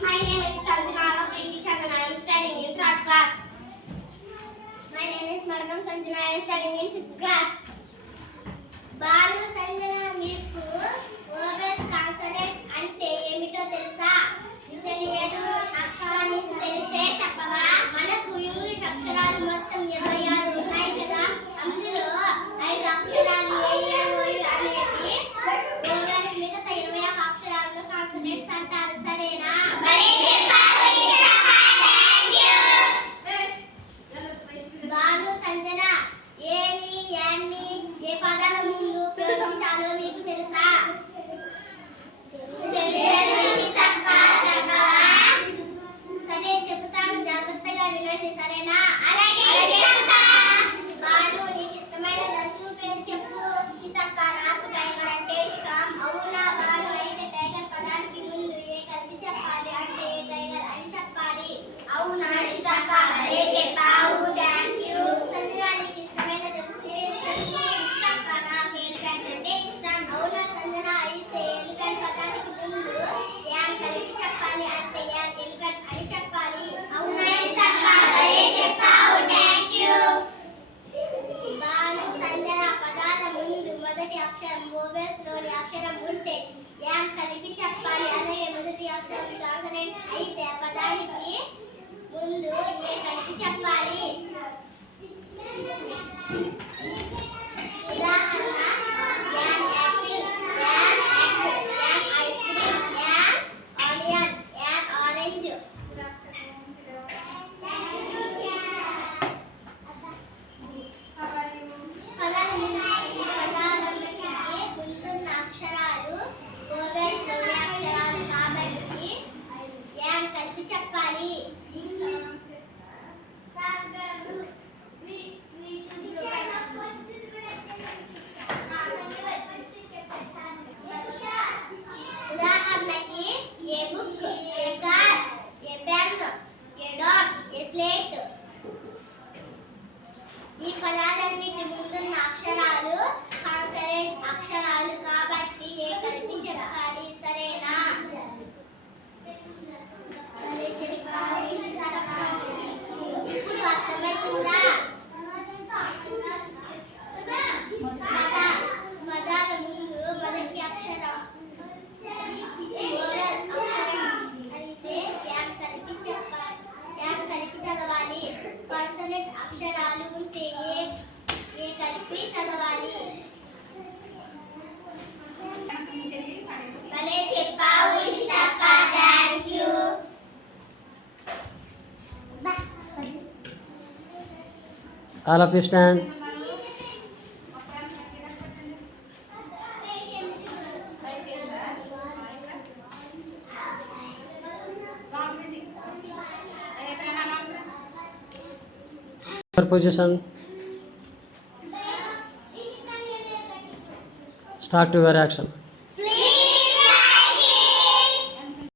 My name is Kalpana Preeti Chandana. I am studying in 3rd class. My name is Madam Sanjana. I am studying in 5th class. Balu Sanjana, మీకు oval consonants అంటే ఏమిటో తెలుసా? తెలియదు అక్క, నీకు తెలిస్తే చెప్పవా? మనకు ఇంగ్లీష్ అక్షరాలు మొత్తం 26 ఉన్నాయి కదా, అందులో 5 అక్షరాలు ఏఎన్ఓయు అనేవి ఓవెల్స్, మిగతా 21 అక్షరాలను కాన్సోనెంట్స్ అంటారు. సరేనా? బాలు సంజన, ఏని యాన్ని ఏ పదాల ముందు ఉపయోగించాలో మీకు తెలుసా? సరే చెబుతాను, జాగ్రత్తగా వినండి. సరేనా? బాలు, నీకు ఇష్టమైన జంతువు పేరు చెప్పు. ఇషితక్క, నాకు టైగర్ అంటే ఇష్టం. అవునా బాలు, అయితే టైగర్ పదానికి ముందు ఏ కలిపి చెప్పాలి, అంటే ఏ టైగర్ అని చెప్పాలి. అవునా ఇషితక్క, అదే చెప్పావు, థ్యాంక్ యూ. సంజనా, నీకు ఇష్టమైన జంతువు పేరు చెప్పు. ఇషితక్క, నాకు ఎలిఫెంట్ అంటే ఇష్టం. అవునా సంజనా, అయితే ఎలిఫెంట్ పదానికి ముందు యాన్ కలిపి చెప్పాలి, అంటే యాన్ ఎలిఫెంట్ అని చెప్పాలి. అవునా ఇషితక్క, అదే చెప్పావు, థ్యాంక్ యూ. బాలు సంజన, పదాల ముందు మొదటి అక్షరం ఓవెల్స్ లోని అక్షరం ఉంటే యాన్ కలిపి చెప్పాలి. అలాగే మొదటి అక్షరం కాన్సనెంట్ అయితే పదానికి ముందు ఏ కలిపి చెప్పాలి. ఉదాహరణ, an apple, an apple, an ice cream, an onion, an orange. పదాలన్నిటికీ ముందున్న అక్షరాలు ఓవెల్స్ లోని అక్షరాలు కాబట్టి యాన్ కలిపి చెప్పాలి. ఉదాహరణకి, ఏ బుక్, ఏ కార్, ఏ పెన్, ఏ డాగ్, ఏ స్లేట్. ఈ పదాలన్నిటి ముందున్న అక్షరాలు కాన్సనెంట్ అక్షరాలు కాబట్టి ఏ కలిపి చెప్పాలి. సరేనా? ఇప్పుడు అర్థమైందా? పదాల ముందు మొదటి అక్షరం ఓవెల్ అక్షరం అయితే యాన్ కలిపి చెప్పాలి, యాన్ కలిపి చదవాలి. కాన్సనెంట్ అక్షరాలు ఉంటే ఏ కలిపి చదవాలి. భలే చెప్పావు ఇషితక్క, thank you. All of you stand. Your position. Start your action.